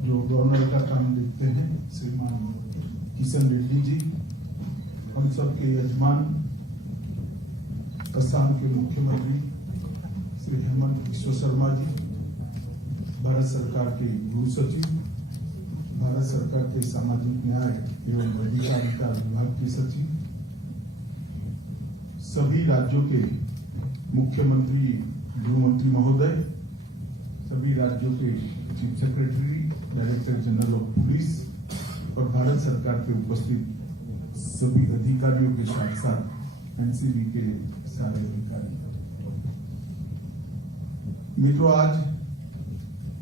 जो गवर्नर का काम देखते हैं, श्रीमान किशन रेड्डी जी, हम सबके यजमान असम के मुख्यमंत्री श्री हेमंत बिश्व शर्मा जी, भारत सरकार के गृह सचिव, भारत सरकार के सामाजिक न्याय एवं अधिकारिता विभाग के सचिव, सभी राज्यों के मुख्यमंत्री गृह मंत्री महोदय, सभी राज्यों के chief secretary, director general of police और भारत सरकार के उपस्थित सभी अधिकारियों के साथ साथ एनसीबी के सारे अधिकारी। मित्रों, आज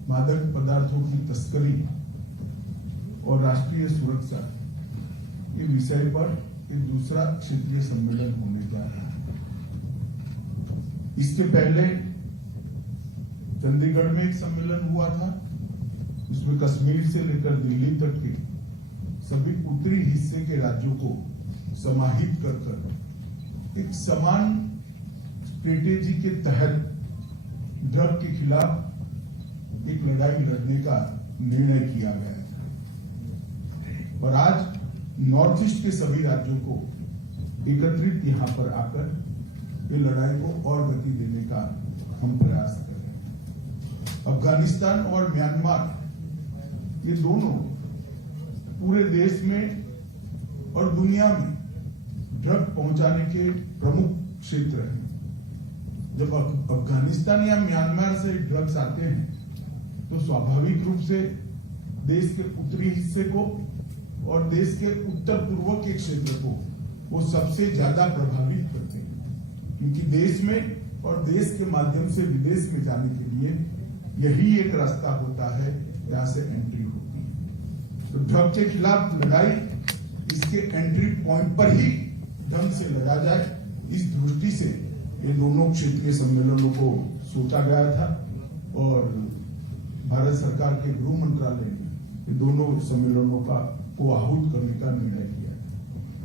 मादक पदार्थों की तस्करी और राष्ट्रीय सुरक्षा के विषय पर एक दूसरा क्षेत्रीय सम्मेलन होने जा रहा है। इसके पहले चंडीगढ़ में एक सम्मेलन हुआ था, जिसमें कश्मीर से लेकर दिल्ली तक के सभी उत्तरी हिस्से के राज्यों को समाहित कर एक समान स्ट्रेटेजी के तहत ड्रग के खिलाफ एक लड़ाई लड़ने का निर्णय किया गया था। और आज नॉर्थ ईस्ट के सभी राज्यों को एकत्रित यहां पर आकर ये लड़ाई को और गति देने का हम प्रयास कर रहे हैं। अफगानिस्तान और म्यांमार, ये दोनों पूरे देश में और दुनिया में ड्रग पहुंचाने के प्रमुख क्षेत्र हैं। जब अफगानिस्तान या म्यांमार से ड्रग्स आते हैं तो स्वाभाविक रूप से देश के उत्तरी हिस्से को और देश के उत्तर पूर्व के क्षेत्र को वो सबसे ज्यादा प्रभावित करते हैं, क्योंकि देश में और देश के माध्यम से विदेश में जाने के लिए यही एक रास्ता होता है जहां से एंट्री होती है। तो ड्रग के खिलाफ लड़ाई इसके एंट्री पॉइंट पर ही ढंग से लड़ा जाए, इस दृष्टि से ये दोनों क्षेत्रीय सम्मेलनों को सोचा गया था और भारत सरकार के गृह मंत्रालय ने ये दोनों सम्मेलनों को आहूत करने का निर्णय किया।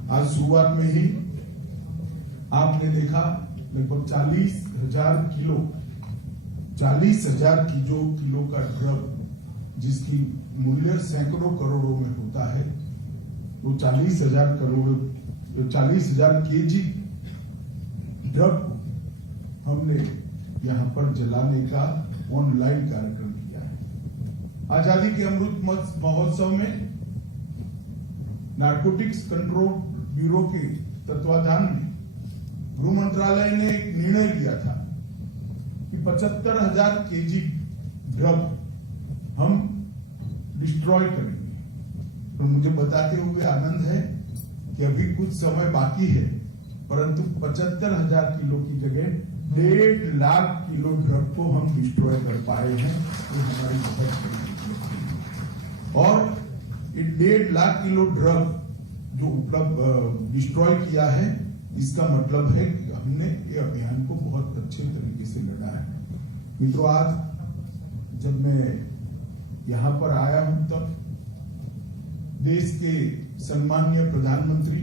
आज शुरुआत में ही आपने देखा लगभग 40,000 किलो का ड्रग, जिसकी मूल्य सैकड़ों करोड़ों में होता है, वो 40,000 केजी ड्रग हमने यहां पर जलाने का ऑनलाइन कार्यक्रम किया है। आजादी के अमृत महोत्सव में नारकोटिक्स कंट्रोल ब्यूरो के तत्वाधान में गृह मंत्रालय ने एक निर्णय लिया था कि 75,000 केजी ड्रग हम डिस्ट्रॉय करेंगे। तो मुझे बताते हुए आनंद है कि अभी कुछ समय बाकी है, परंतु 75,000 किलो की जगह 1.5 लाख किलो ड्रग को हम डिस्ट्रॉय कर पाए हैं। ये हमारी बहुत बड़ी और 1.5 लाख किलो ड्रग जो उपलब्ध डिस्ट्रॉय किया है, इसका मतलब है कि हमने ये अभियान को बहुत अच्छे तरीके से लड़ा है। मित्रों, आज जब मैं यहां पर आया हूं तब देश के सम्माननीय प्रधानमंत्री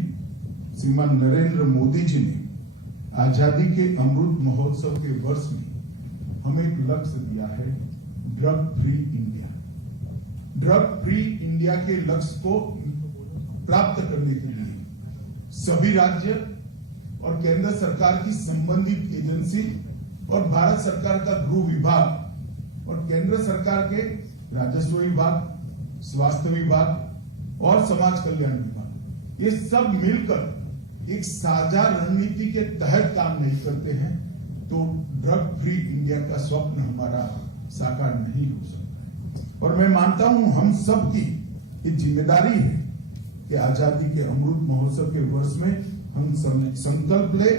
श्रीमान नरेंद्र मोदी जी ने आजादी के अमृत महोत्सव के वर्ष में हमें एक लक्ष्य दिया है, drug free India. Drug free India के लक्ष्य को प्राप्त करने के लिए सभी राज्य और केंद्र सरकार की संबंधित एजेंसी और भारत सरकार का गृह विभाग और केंद्र सरकार के राजस्व विभाग, स्वास्थ्य विभाग और समाज कल्याण विभाग, ये सब मिलकर एक साझा रणनीति के तहत काम नहीं करते हैं तो ड्रग फ्री इंडिया का स्वप्न हमारा साकार नहीं हो सकता है। और मैं मानता हूं हम सब की ये जिम्मेदारी है कि आजादी के अमृत महोत्सव के वर्ष में हम संकल्प ले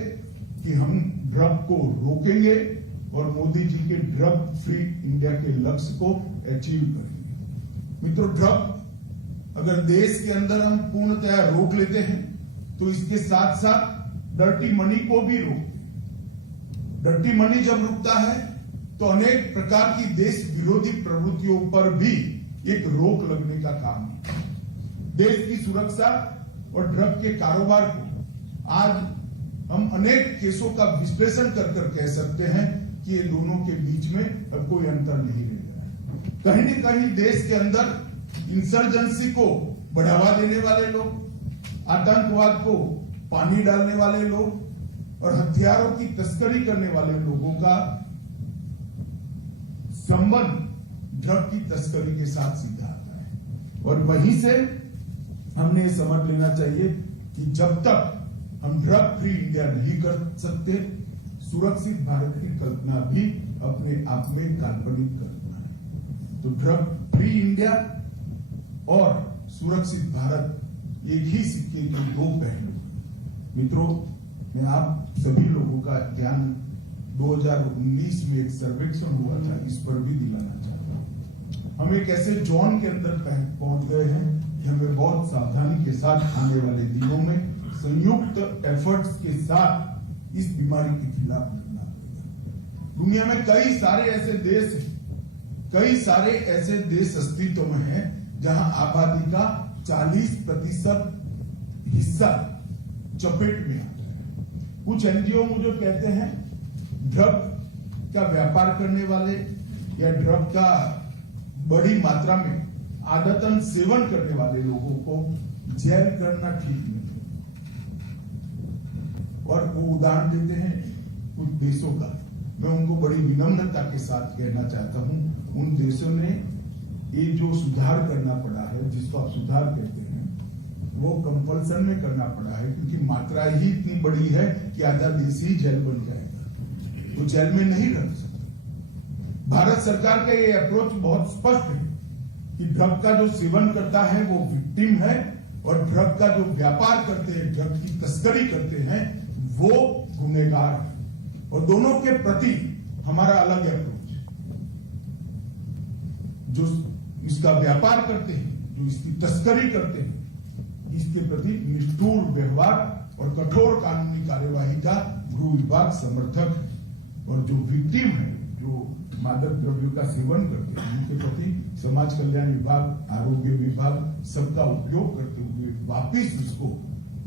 कि हम ड्रग को रोकेंगे और मोदी जी के ड्रग फ्री इंडिया के लक्ष्य को अचीव करेंगे। मित्रों, ड्रग अगर देश के अंदर हम पूर्णतया रोक लेते हैं तो इसके साथ साथ डर्टी मनी को भी रोकते। डर्टी मनी जब रुकता है तो अनेक प्रकार की देश विरोधी प्रवृत्तियों पर भी एक रोक लगने का काम है। देश की सुरक्षा और ड्रग के कारोबार को आज हम अनेक केसों का विश्लेषण कर कह सकते हैं कि ये दोनों के बीच में अब कोई अंतर नहीं रह गया है। कहीं न कहीं देश के अंदर इंसर्जेंसी को बढ़ावा देने वाले लोग, आतंकवाद को पानी डालने वाले लोग और हथियारों की तस्करी करने वाले लोगों का संबंध ड्रग की तस्करी के साथ सीधा आता है। और वहीं से हमने समझ लेना चाहिए कि जब तक हम ड्रग फ्री इंडिया नहीं कर सकते, सुरक्षित भारत की कल्पना भी अपने आप में काल्पनिक कल्पना है। तो ड्रग फ्री इंडिया और सुरक्षित भारत एक ही सिक्के के दो पहलू। मित्रों, मैं आप सभी लोगों का ध्यान 2019 में एक सर्वेक्षण हुआ था, इस पर भी दिलाना चाहता हूं। हम एक ऐसे जोन के अंदर पहुंच गए हैं कि हमें बहुत सावधानी के साथ आने वाले दिनों में संयुक्त एफर्ट्स के साथ इस बीमारी के खिलाफ लड़ना पड़ेगा। दुनिया में कई सारे ऐसे देश अस्तित्व में हैं जहां आबादी का 40% हिस्सा चपेट में आता है। कुछ एनजीओ मुझे कहते हैं ड्रग का व्यापार करने वाले या ड्रग का बड़ी मात्रा में आदतन सेवन करने वाले लोगों को जेल करना ठीक नहीं। और वो उदाहरण देते हैं कुछ देशों का। मैं उनको बड़ी विनम्रता के साथ कहना चाहता हूं, उन देशों ने ये जो सुधार करना पड़ा है, जिसको आप सुधार कहते हैं, वो कंपल्सन में करना पड़ा है क्योंकि मात्रा ही इतनी बड़ी है कि आधा देश ही जेल बन जाएगा, तो जेल में नहीं रख सकते। भारत सरकार का ये अप्रोच बहुत स्पष्ट है कि ड्रग का जो सेवन करता है वो विक्टिम है और ड्रग का जो व्यापार करते हैं, ड्रग की तस्करी करते हैं, वो गुनहगार है। और दोनों के प्रति हमारा अलग अप्रोच है। जो इसका व्यापार करते हैं, जो इसकी तस्करी करते हैं, इसके प्रति निष्ठुर व्यवहार और कठोर कानूनी कार्यवाही का गृह विभाग समर्थक है। और जो विक्टिम है, जो मादक द्रव्यों का सेवन करते हैं, उनके प्रति समाज कल्याण विभाग, आरोग्य विभाग सबका उपयोग करते हुए वापिस उसको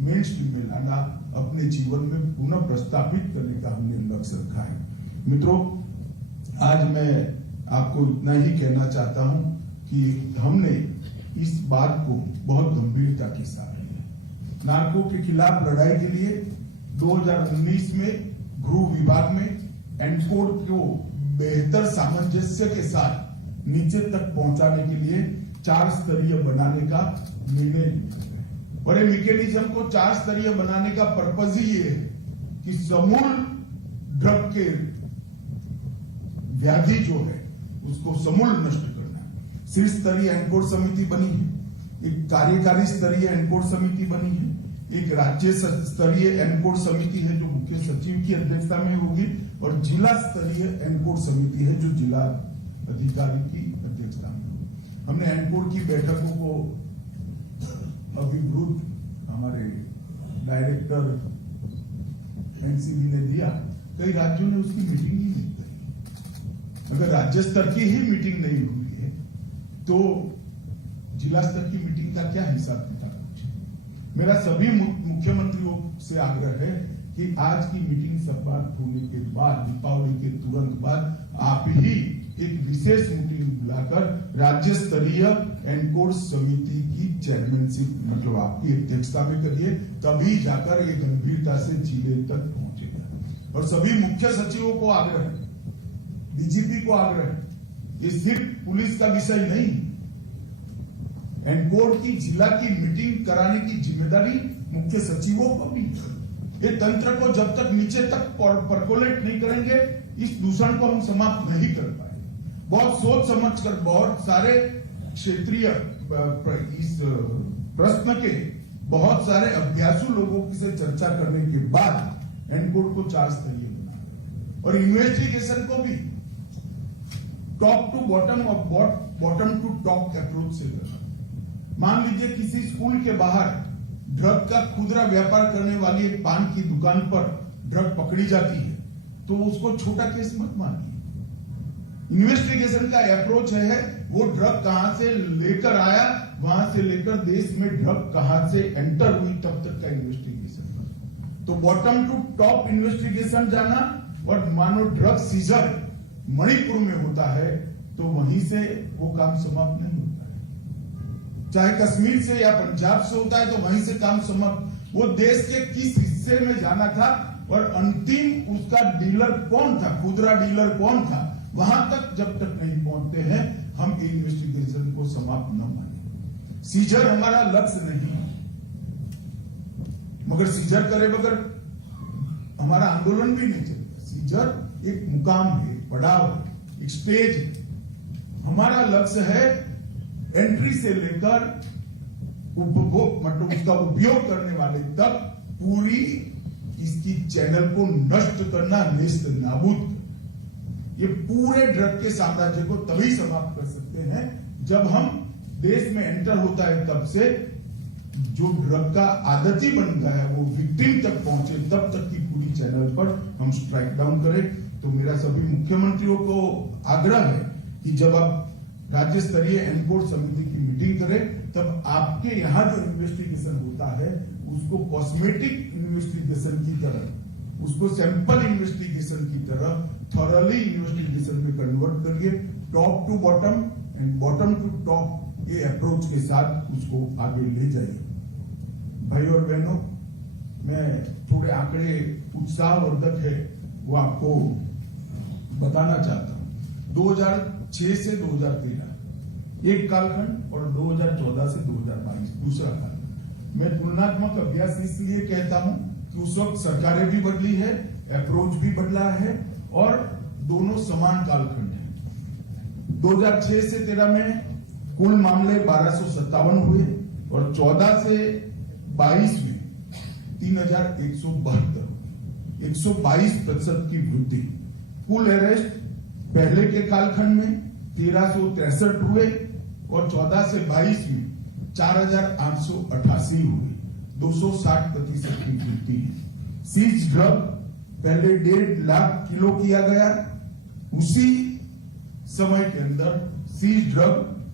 मेन स्ट्रीम में लाना, अपने जीवन में पुनः प्रस्तापित करने का हमने लक्ष्य रखा है। मित्रों, आज मैं आपको इतना ही कहना चाहता हूं कि हमने इस बात को बहुत गंभीरता के साथ लिया। नार्को के खिलाफ लड़ाई के लिए 2019 में गृह विभाग में एनकोड को बेहतर सामंजस्य के साथ नीचे तक पहुंचाने के लिए 4 स्तरीय बनाने का निर्णय लिया। और ये मैकेनिज्म को 4 स्तरीय बनाने का पर्पज ही ये है कि समूल ड्रग के व्याधि जो है उसको समूल नष्ट करना है। शीर्ष स्तरीय एनकोड समिति बनी है, एक कार्यकारी स्तरीय एनकोड समिति बनी है, एक राज्य स्तरीय एनकोड समिति है जो मुख्य सचिव की अध्यक्षता में होगी और जिला स्तरीय एनकोड समिति है जो जिला अधिकारी की अध्यक्षता में होगी। हमने एनकोड की बैठकों को अभिवृद्ध हमारे डायरेक्टर एनसीबी ने दिया, कई राज्यों ने उसकी मीटिंग ही नहीं करी। अगर राज्य स्तर की ही मीटिंग नहीं हुई है तो जिला स्तर की मीटिंग का क्या हिसाब किताब? मेरा सभी मुख्यमंत्रियों से आग्रह है कि आज की मीटिंग समाप्त होने के बाद, दीपावली के तुरंत बाद, आप ही एक विशेष मीटिंग बुलाकर राज्य स्तरीय एनकोड समिति की चेयरमैनशिप मतलब आपकी अध्यक्षता में करिए, तभी जाकर ये गंभीरता से जिले तक पहुंचेगा। और सभी मुख्य सचिवों को आग्रह है, डीजीपी को आग्रह है, ये सिर्फ पुलिस का विषय नहीं, एनकोड की जिला की मीटिंग कराने की जिम्मेदारी मुख्य सचिवों को भी। ये तंत्र को जब तक नीचे तक परकोलेट नहीं करेंगे, इस दूषण को हम समाप्त नहीं कर पाएंगे। बहुत सोच समझकर बहुत सारे क्षेत्रीय इस प्रश्न के बहुत सारे अभ्यासु लोगों से चर्चा करने के बाद एनकोड को 4 स्तरीय बना और इन्वेस्टिगेशन को भी टॉप टू बॉटम और बॉटम टू टॉप अप्रोच से करना। मान लीजिए किसी स्कूल के बाहर ड्रग का खुदरा व्यापार करने वाली एक पान की दुकान पर ड्रग पकड़ी जाती है तो उसको छोटा केस मत मानिए। इन्वेस्टिगेशन का अप्रोच है वो ड्रग कहां से लेकर आया, वहां से लेकर देश में ड्रग कहां से एंटर हुई, तब तक का इन्वेस्टिगेशन। तो बॉटम टू टॉप इन्वेस्टिगेशन जाना। और मानो ड्रग सीजर मणिपुर में होता है तो वहीं से वो काम समाप्त नहीं होता है। चाहे कश्मीर से या पंजाब से होता है तो वहीं से काम समाप्त। वो देश के किस हिस्से में जाना था और अंतिम उसका डीलर कौन था, खुदरा डीलर कौन था, वहां तक जब तक नहीं पहुंचते हैं हम इन्वेस्टिगेशन को समाप्त न माने। सीजर हमारा लक्ष्य नहीं है, मगर सीजर करे बगैर हमारा आंदोलन भी नहीं चलेगा। सीजर एक मुकाम है, पड़ाव है, एक स्टेज है। हमारा लक्ष्य है एंट्री से लेकर उपभोग मतलब उसका उपयोग करने वाले तक पूरी इसकी चैनल को नष्ट करना, नेस्त नाबूद करना। ये पूरे ड्रग के साम्राज्य को तभी समाप्त कर सकते हैं जब हम देश में एंटर होता है तब से जो ड्रग का आदती बन गया है वो विक्टिम तक पहुंचे, तब तक की पूरी चैनल पर हम स्ट्राइक डाउन करें। तो मेरा सभी मुख्यमंत्रियों को आग्रह है कि जब आप राज्य स्तरीय एनकोड समिति की मीटिंग करें तब आपके यहाँ जो इन्वेस्टिगेशन होता है उसको कॉस्मेटिक इन्वेस्टिगेशन की तरह, उसको सैंपल इन्वेस्टिगेशन की तरह थॉरली इन्वेस्टिगेशन में कन्वर्ट करिए। Top to bottom and bottom to top ये अप्रोच के साथ उसको आगे ले जाइए। भाई और बहनों, मैं थोड़े आंकड़े उत्साहवर्धक है वो आपको बताना चाहता हूं। 2006 से 2013 एक कालखंड और 2014 से 2022 दूसरा कालखंड। मैं तुलनात्मक अभ्यास इसलिए कहता हूं कि उस वक्त सरकारें भी बदली है, अप्रोच भी बदला है और दोनों समान कालखंड है। 2006 से 13 में कुल मामले 1257 हुए और 14 से 22 में 3172, 122% की वृद्धि। कुल अरेस्ट पहले के कालखंड में 1363 हुए और 14 से 22 में 4888 हुए, 260% की वृद्धि। सीज ड्रग पहले 1.5 लाख किलो किया गया, उसी समय के अंदर सीज ड्रग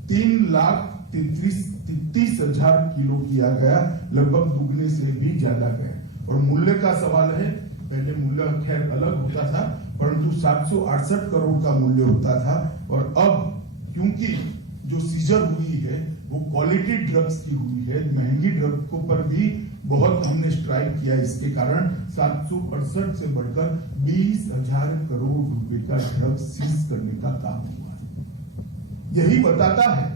3,33,000 किलो किया गया, लगभग दुगने से भी ज्यादा गया। और मूल्य का सवाल है, पहले मूल्य खैर अलग होता था परंतु 768 करोड़ का मूल्य होता था और अब क्योंकि जो सीजर हुई है वो क्वालिटी ड्रग्स की हुई है, महंगी ड्रग को पर भी बहुत हमने स्ट्राइक किया। इसके कारण 768 से बढ़कर 20,000 करोड़ रुपए का ड्रग सीज करने का काम हुआ है। यही बताता है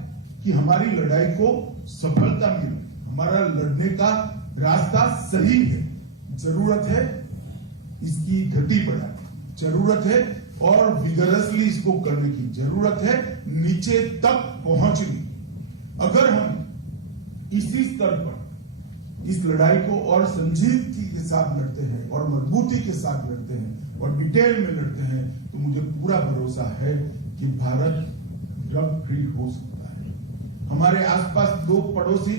कि हमारी लड़ाई को सफलता मिली, हमारा लड़ने का रास्ता सही है। जरूरत है इसकी गति बढ़ाने, जरूरत है और विगरसली इसको करने की, जरूरत है नीचे तक पहुंचने। अगर हम इसी स्तर पर इस लड़ाई को और संजीदगी के साथ लड़ते हैं और मजबूती के साथ लड़ते हैं और डिटेल में लड़ते हैं तो मुझे पूरा भरोसा है कि भारत ड्रग फ्री हो सकता है। हमारे आसपास 2 पड़ोसी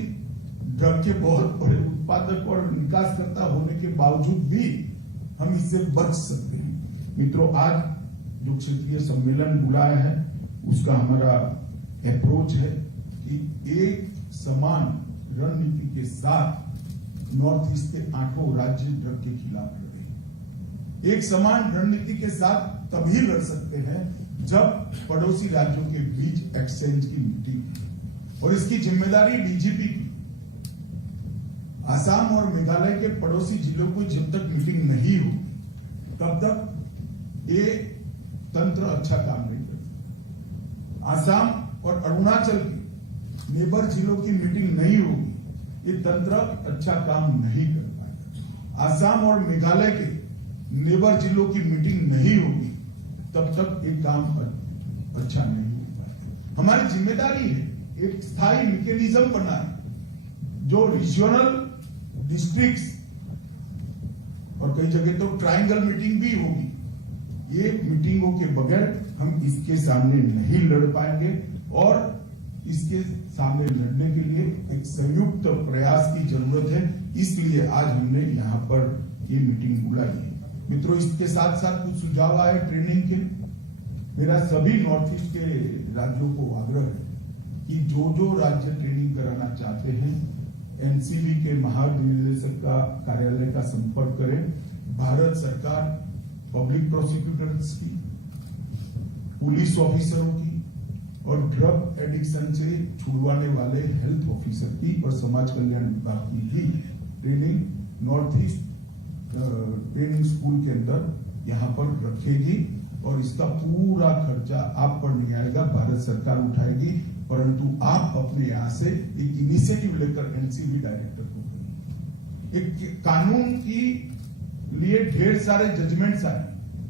ड्रग के बहुत बड़े उत्पादक और निकासकर्ता होने के बावजूद भी हम इससे बच सकते हैं। मित्रों, आज जो क्षेत्रीय सम्मेलन बुलाया है उसका हमारा अप्रोच है कि एक समान रणनीति के साथ नॉर्थ ईस्ट के 8 राज्य ड्रग के खिलाफ लड़े। एक समान रणनीति के साथ तभी लड़ सकते हैं जब पड़ोसी राज्यों के बीच एक्सचेंज की मीटिंग और इसकी जिम्मेदारी डीजीपी की। आसाम और मेघालय के पड़ोसी जिलों को जब तक मीटिंग नहीं हो तब तक ये तंत्र अच्छा काम नहीं करता। आसाम और अरुणाचल के नेबर जिलों की मीटिंग नहीं होगी, ये तंत्र अच्छा काम नहीं कर पाएगा। आसाम और मेघालय के नेबर जिलों की मीटिंग नहीं होगी तब तक ये काम अच्छा नहीं हो पाएगा। हमारी जिम्मेदारी है एक स्थायी मैकेनिज्म बनाए जो रीजनल डिस्ट्रिक्ट्स और कई जगह तो ट्रायंगल मीटिंग भी होगी। ये मीटिंगों के बगैर हम इसके सामने नहीं लड़ पाएंगे और इसके सामने लड़ने के लिए एक संयुक्त प्रयास की जरूरत है। इसलिए आज हमने यहाँ पर ये मीटिंग बुलाई है। मित्रों, इसके साथ साथ कुछ सुझाव आए ट्रेनिंग के। मेरा सभी नॉर्थ ईस्ट के राज्यों को आग्रह है कि जो जो राज्य ट्रेनिंग कराना चाहते हैं एनसीबी के महानिदेशक का कार्यालय का संपर्क करें। भारत सरकार पब्लिक प्रोसिक्यूटर्स की, पुलिस ऑफिसरों की, और ड्रग एडिक्शन से छुड़वाने वाले हेल्थ ऑफिसर की और समाज कल्याण विभाग की भी training north east training school के अंदर यहाँ पर रखेगी और इसका पूरा खर्चा आप पर नहीं आएगा, भारत सरकार उठाएगी, परंतु आप अपने यहाँ से एक इनिशिएटिव लेकर एनसीबी डायरेक्टर को करेंगे। एक कानून की लिए ढेर सारे जजमेंट्स आए,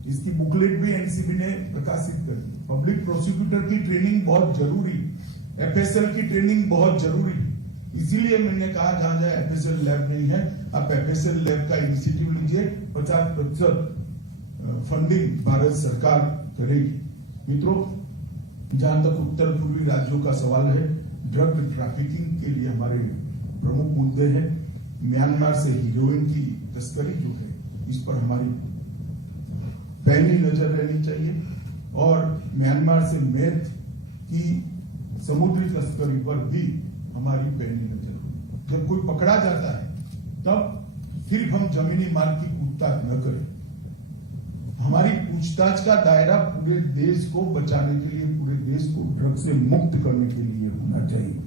इसकी बुकलेट भी एनसीबी ने प्रकाशित कर दी। पब्लिक प्रोसिक्यूटर की ट्रेनिंग बहुत जरूरी, एफएसएल की ट्रेनिंग बहुत जरूरी, इसीलिए मैंने कहा जहां जहां एफएसएल लैब नहीं है आप एफएसएल लैब का इनिशिएटिव लीजिए, 50% फंडिंग भारत सरकार करेगी। मित्रों, जहां तक उत्तर पूर्वी राज्यों का सवाल है, ड्रग ट्रैफिकिंग के लिए हमारे प्रमुख मुद्दे हैं। म्यांमार से हीरोइन की तस्करी जो है, इस पर हमारी पैनी नजर रहनी चाहिए और म्यांमार से मेथ की समुद्री तस्करी पर भी हमारी पैनी नजर हो। जब कोई पकड़ा जाता है तब सिर्फ हम जमीनी मार्ग की पूछताछ न करें, हमारी पूछताछ का दायरा पूरे देश को बचाने के लिए, पूरे देश को ड्रग से मुक्त करने के लिए होना चाहिए।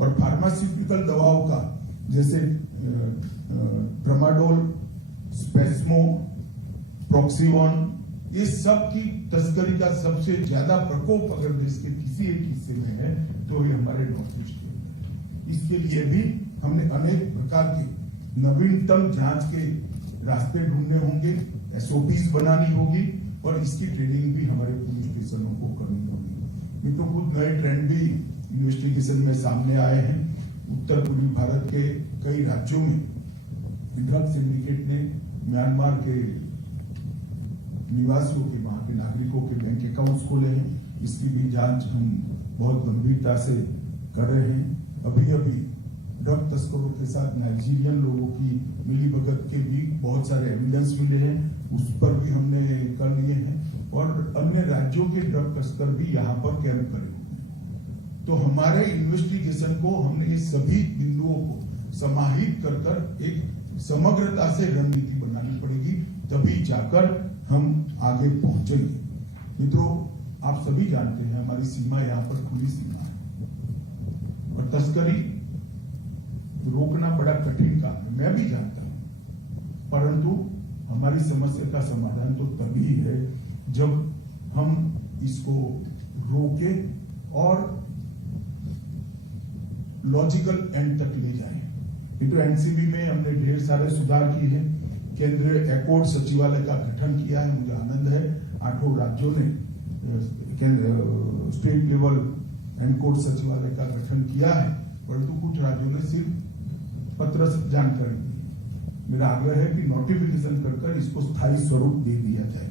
और फार्मास्यूटिकल दवाओं का जैसे ट्रामाडोल, स्पेस्मो, प्रोक्सीवन, ये सब की तस्करी का सबसे ज्यादा प्रकोप अगर देश के किसी एक हिस्से में है तो ये हमारे नॉर्थ ईस्ट के। इसके लिए भी हमने अनेक प्रकार के नवीनतम जांच के रास्ते ढूंढने होंगे, एसओपीज बनानी होगी और इसकी ट्रेनिंग भी हमारे पुलिस स्टेशनों को करनी होगी। मित्रों, कुछ नए ट्रेंड भी इन्वेस्टिगेशन में सामने आए हैं। उत्तर पूर्वी भारत के कई राज्यों में ड्रग सिंडिकेट ने म्यांमार के निवासियों के, वहां के नागरिकों के बैंक अकाउंट्स खोले हैं। इसकी भी जांच हम बहुत गंभीरता से कर रहे हैं। अभी अभी ड्रग तस्करों के साथ नाइजीरियन लोगों की मिलीभगत के भी बहुत सारे एविडेंस मिले हैं, उस पर भी हमने कर लिए हैं और अन्य राज्यों के ड्रग तस्कर भी यहाँ पर कैंप करे हुए हैं। तो हमारे इन्वेस्टिगेशन को हमने ये सभी बिंदुओं को समाहित कर एक समग्रता से रणनीति बनानी पड़ेगी, तभी जाकर हम आगे पहुंचेंगे। मित्रों, आप सभी जानते हैं हमारी सीमा यहाँ पर खुली सीमा है और तस्करी रोकना बड़ा कठिन काम है, मैं भी जानता हूं, परंतु हमारी समस्या का समाधान तो तभी है जब हम इसको रोके और लॉजिकल एंड तक ले जाएं। तो एनसीबी में हमने ढेर सारे सुधार किए हैं। केंद्रीय एकोर्ड सचिवालय का गठन किया है, मुझे आनंद है 8 राज्यों ने स्टेट लेवल एनकोर्ड सचिवालय का गठन किया है, परंतु कुछ राज्यों ने सिर्फ पत्र से जानकारी दी। मेरा आग्रह है कि नोटिफिकेशन कर इसको स्थायी स्वरूप दे दिया जाए।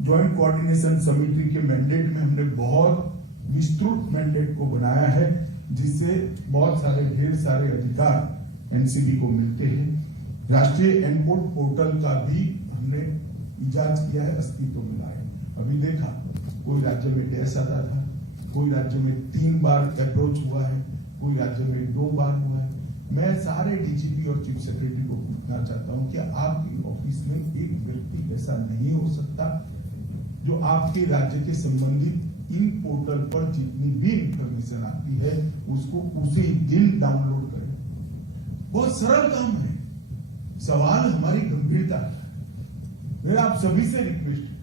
ज्वाइंट कोऑर्डिनेशन समिति के मैंडेट में हमने बहुत विस्तृत मैंडेट को बनाया है, जिससे बहुत सारे ढेर सारे अधिकार एनसीबी को मिलते हैं। राष्ट्रीय एनकोड पोर्टल का भी हमने इजाज किया है, अस्तित्व में लाए। अभी देखा कोई राज्य में गैस आता था, कोई राज्य में 3 बार अप्रोच हुआ है, कोई राज्य में 2 बार हुआ है। मैं सारे डीजीपी और चीफ सेक्रेटरी को पूछना चाहता हूं कि आपकी ऑफिस में एक व्यक्ति ऐसा नहीं हो सकता जो आपके राज्य के संबंधित इन पोर्टल पर जितनी भी इंफॉर्मेशन आती है उसको उसी दिन डाउनलोड करें। बहुत सरल काम है। सवाल हमारी गंभीरता है। मेरा आप सभी से रिक्वेस्ट है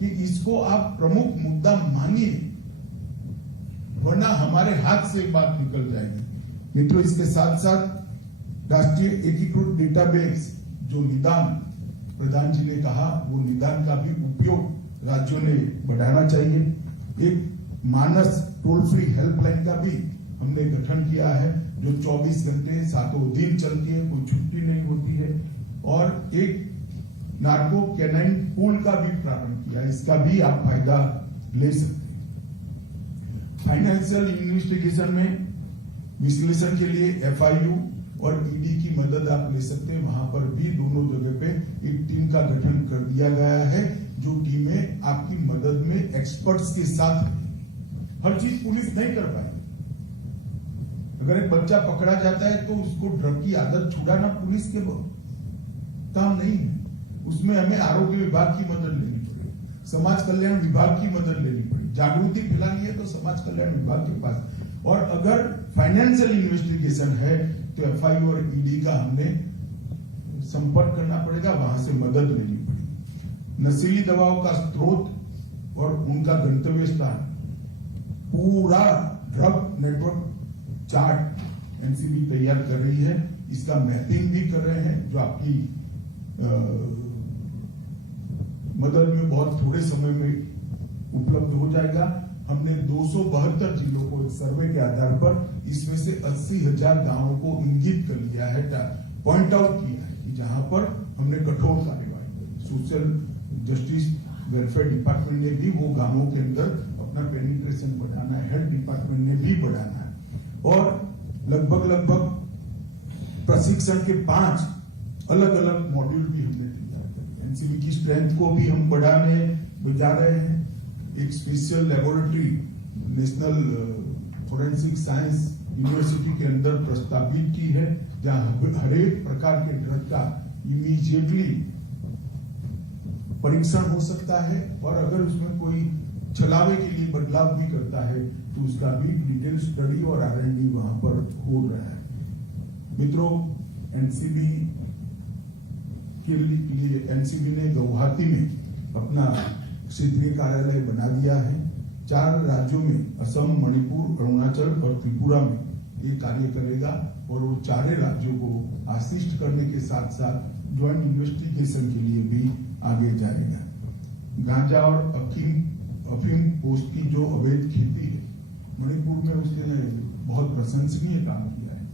कि इसको आप प्रमुख मुद्दा मानिए, वरना हमारे हाथ से बात निकल जाएगी। मित्रों, इसके साथ साथ राष्ट्रीय एकीकृत डेटाबेस जो निदान प्रधान जी ने कहा, वो निदान का भी उपयोग राज्यों ने बढ़ाना चाहिए। एक मानस टोल फ्री हेल्पलाइन का भी हमने गठन किया है, जो 24 घंटे 7 दिन चलती है, कोई छुट्टी नहीं होती है। और एक नार्को कैनाइन पूल का भी प्रारंभ किया, इसका भी आप फायदा ले सकते हैं। फाइनेंशियल इन्वेस्टिगेशन में विश्लेषण के लिए एफआईयू और ईडी की मदद आप ले सकते हैं। वहां पर भी दोनों जगह पे एक टीम का गठन कर दिया गया है, जो टीमें आपकी मदद में एक्सपर्ट्स के साथ हर चीज पुलिस नहीं कर पाएगी। अगर एक बच्चा पकड़ा जाता है तो उसको ड्रग की आदत छुड़ाना पुलिस के काम नहीं है। उसमें हमें आरोग्य विभाग की मदद लेनी पड़ेगी, समाज कल्याण विभाग की मदद लेनी पड़ेगी, जागृति फैलानी है तो समाज कल्याण विभाग के पास, और अगर फाइनेंशियल इन्वेस्टिगेशन है तो एफआई और ईडी का हमने संपर्क करना पड़ेगा, वहां से मदद लेनी पड़ेगी। नशीली दवाओं का स्रोत और उनका गंतव्य स्थान, पूरा ड्रग नेटवर्क चार्ट एनसीबी तैयार कर रही है, इसका मैपिंग भी कर रहे हैं, जो आपकी मदद में बहुत थोड़े समय में उपलब्ध हो जाएगा। हमने 272 जिलों को एक सर्वे के आधार पर इसमें से 80,000 गांवों को इंगित कर लिया है, पॉइंट आउट किया है कि जहां पर हमने कठोर कार्यवाही की। सोशल जस्टिस वेलफेयर डिपार्टमेंट ने भी वो गांवों के अंदर अपना पेनिट्रेशन बढ़ाना है, हेल्थ डिपार्टमेंट ने भी बढ़ाना है, और लगभग प्रशिक्षण के 5 अलग अलग मॉड्यूल भी हमने तैयार किए। एनसीबी की स्ट्रेंथ को भी हम बढ़ाने जा रहे हैं। एक special laboratory national forensic science university के अंदर प्रस्तावित की है, जहां हर एक प्रकार के ड्रग का इमीडिएटली परीक्षण हो सकता है, और अगर उसमें कोई छलावे के लिए बदलाव भी करता है तो उसका भी डिटेल स्टडी और R&D वहां पर हो रहा है। मित्रों, एनसीबी के लिए एनसीबी ने गुवाहाटी में अपना क्षेत्रीय कार्यालय बना दिया है। 4 राज्यों में असम, मणिपुर, अरुणाचल और त्रिपुरा में ये कार्य करेगा, और वो 4 राज्यों को असिस्ट करने के साथ साथ ज्वाइंट इन्वेस्टिगेशन के लिए भी आगे जाएगा। गांजा और अफीम पोस्ट की जो अवैध खेती है मणिपुर में, उसने बहुत प्रशंसनीय काम किया है।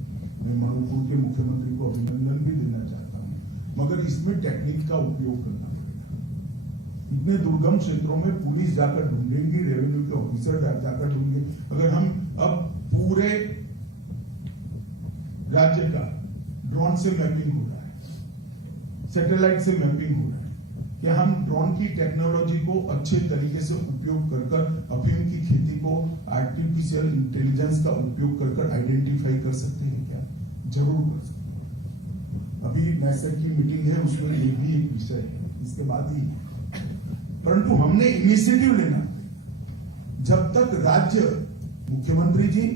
मैं मणिपुर के मुख्यमंत्री को अभिनंदन भी देना चाहता हूँ, मगर इसमें टेक्निक का उपयोग करना पड़ेगा। इतने दुर्गम क्षेत्रों में पुलिस जाकर ढूंढेंगी, रेवेन्यू के ऑफिसर जाकर ढूंढेंगे। अगर हम अब पूरे राज्य का ड्रोन से मैपिंग हो रहा है, सैटेलाइट से मैपिंग हो रहा है, कि हम ड्रोन की टेक्नोलॉजी को अच्छे तरीके से उपयोग कर अफीम की खेती को आर्टिफिशियल इंटेलिजेंस का उपयोग कर आइडेंटिफाई कर सकते हैं क्या? जरूर कर सकते हैं। अभी नैसर की मीटिंग है, उसमें ये भी एक विषय है, इसके बाद ही, परंतु हमने इनिशिएटिव लेना पड़ेगा। जब तक राज्य मुख्यमंत्री जी,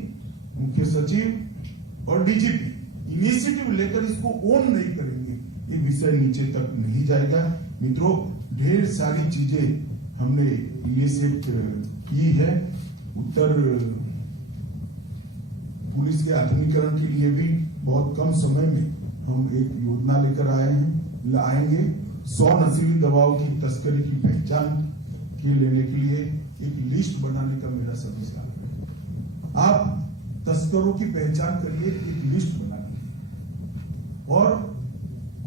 मुख्य सचिव और डीजीपी इनिशिएटिव लेकर इसको ओन नहीं करेंगे, ये विषय नीचे तक नहीं जाएगा। मित्रों, ढेर सारी चीजें हमने इनिशिएट की है। उत्तर पुलिस के आधुनिकीकरण के लिए भी बहुत कम समय में हम एक योजना लेकर आएंगे। 100 नशीली दवाओं की तस्करी की पहचान के लेने के लिए एक लिस्ट बनाने का मेरा संदेश है। आप तस्करों की पहचान करिए, एक लिस्ट बना लीजिए, और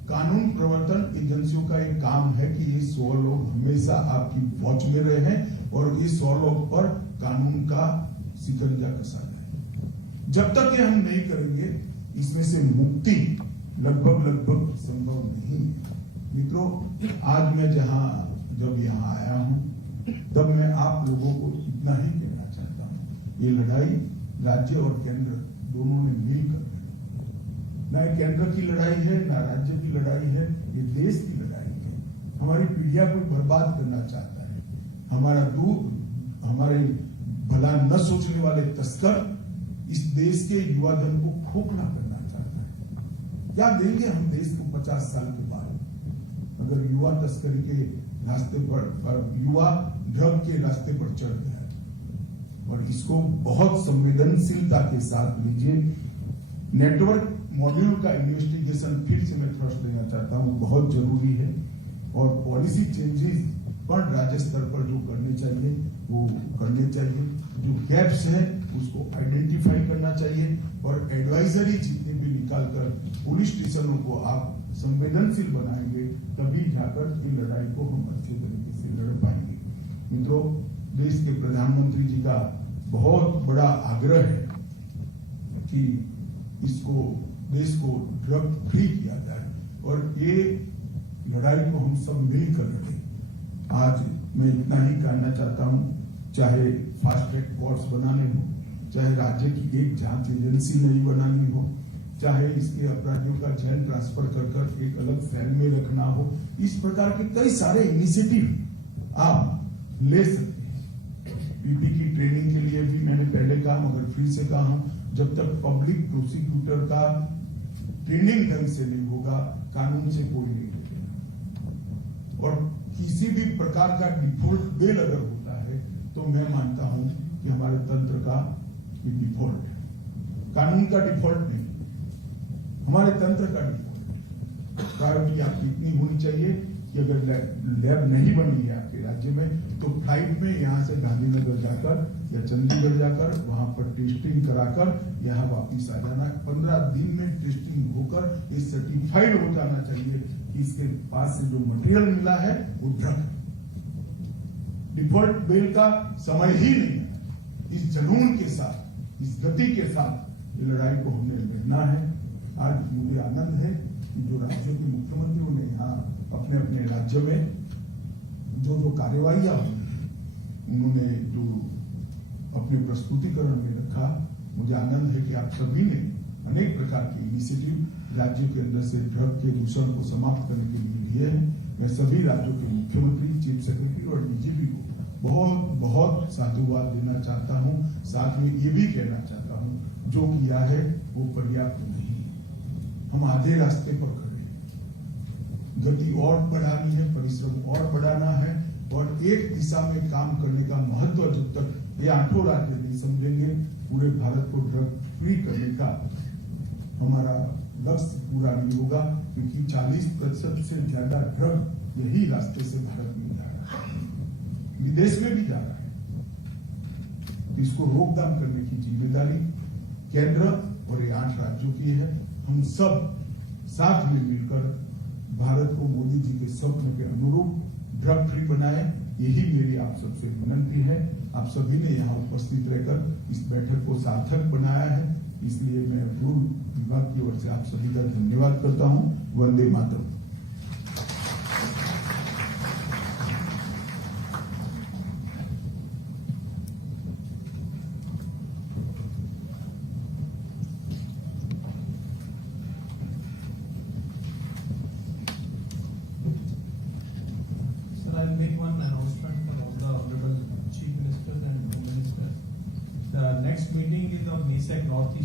कानून प्रवर्तन एजेंसियों का एक काम है कि ये 100 लोग हमेशा आपकी वॉच में रहे हैं और ये 100 लोग पर कानून का शिकंजा कसा जाए। जब तक ये हम नहीं करेंगे, इसमें से मुक्ति लगभग संभव नहीं है। मित्रों, आज मैं जब यहाँ आया हूं, तब मैं आप लोगों को इतना ही कहना चाहता हूं, ये लड़ाई राज्य और केंद्र दोनों ने मिलकर, ना केंद्र की लड़ाई है ना राज्य की लड़ाई है, ये देश की लड़ाई है। हमारी पीढ़ियां को बर्बाद करना चाहता है, हमारे भला न सोचने वाले तस्कर इस देश के युवा धन को खोखला करना चाहता है। क्या देंगे हम देश को 50 साल के बाद, अगर युवा तस्करी के रास्ते पर, युवा ड्रग के रास्ते पर चढ़ गया है? और इसको बहुत संवेदनशीलता के साथ लीजिए। नेटवर्क मॉड्यूल का इन्वेस्टिगेशन फिर से मैं थ्रस्ट देना चाहता हूं, बहुत जरूरी है, और पॉलिसी चेंजेस पर राज्य स्तर पर जो करने चाहिए वो करने चाहिए। जो गैप्स हैं उसको आइडेंटिफाई करना चाहिए, और एडवाइजरी जितने भी निकालकर पुलिस स्टेशनों को आप संवेदनशील बनाएंगे, तभी जाकर ये लड़ाई को हम अच्छे तरीके से लड़ पाएंगे। मित्रों, देश के प्रधानमंत्री जी का बहुत बड़ा आग्रह है कि देश को ड्रग फ्री किया जाए, और ये लड़ाई को हम सब मिलकर लड़ें। आज मैं इतना ही कहना चाहता हूं, चाहे फास्ट ट्रैक कोर्ट्स बनाने हो, चाहे राज्य की एक जांच एजेंसी नहीं बनानी हो, चाहे इसके अपराधियों का जेल ट्रांसफर कर एक अलग सेल में रखना हो, इस प्रकार के कई सारे इनिशिएटिव आप ले सकते हैं। वीपी की ट्रेनिंग के लिए भी मैंने पहले कहा, मगर फिर से कहा हूं, जब तक पब्लिक प्रोसिक्यूटर का ट्रेनिंग ढंग से नहीं होगा, कानून से कोई नहीं बचेगा। और किसी भी प्रकार का डिफॉल्ट बेल अगर होता है तो मैं मानता हूं कि हमारे तंत्र का डिफॉल्ट है, कानून का डिफॉल्ट नहीं, हमारे तंत्र का डिफॉल्ट है। प्रायोरिटी आपकी इतनी होनी चाहिए कि अगर लैब नहीं बनी है आपके राज्य में तो फ्लाइट में यहां से गांधीनगर जाकर या चंडीगढ़ जाकर वहां पर टेस्टिंग कराकर यहां वापिस आ जाना। 15 दिन में टेस्टिंग होकर ये सर्टिफाइड हो जाना चाहिए कि इसके पास से जो मटेरियल मिला है वो ड्रग। डिफॉल्ट बेल का समय ही नहीं है। इस जुनून के साथ, इस गति के साथ ये लड़ाई को हमने लड़ना है। आज मुझे आनंद है कि जो राज्यों के मुख्यमंत्रियों ने यहाँ अपने अपने राज्य में जो कार्यवाहियां हुई, उन्होंने जो अपने प्रस्तुतिकरण में रखा, मुझे आनंद है कि आप सभी ने अनेक प्रकार के इनिशिएटिव राज्यों के अंदर से ड्रग के दूषण को समाप्त करने के लिए लिए हैं। मैं सभी राज्यों के मुख्यमंत्री, चीफ सेक्रेटरी और डीजीपी को बहुत बहुत साधुवाद देना चाहता हूं। साथ में ये भी कहना चाहता हूं, जो किया है वो पर्याप्त नहीं है, हम आधे रास्ते पर खड़े हैं। गति और बढ़ानी है, परिश्रम और बढ़ाना है, और एक दिशा में काम करने का महत्व जब तक ये 8 राज्य नहीं समझेंगे, पूरे भारत को ड्रग फ्री करने का हमारा लक्ष्य पूरा नहीं होगा। क्योंकि 40% से ज्यादा ड्रग यही रास्ते से भारत में जा रहा है, विदेश में भी जा रहा है। इसको रोकथाम करने की जिम्मेदारी केंद्र और ये 8 राज्यों की है। हम सब साथ में मिलकर भारत को मोदी जी के स्वप्न के अनुरूप ड्रग फ्री बनाए, यही मेरी आप सबसे विनंती है। आप सभी ने यहाँ उपस्थित रहकर इस बैठक को सार्थक बनाया है, इसलिए मैं गृह विभाग की ओर से आप सभी का धन्यवाद करता हूँ। Vande Mataram. I'll make one announcement for all the honorable chief ministers and home ministers. The next meeting is of NISAC Northeast.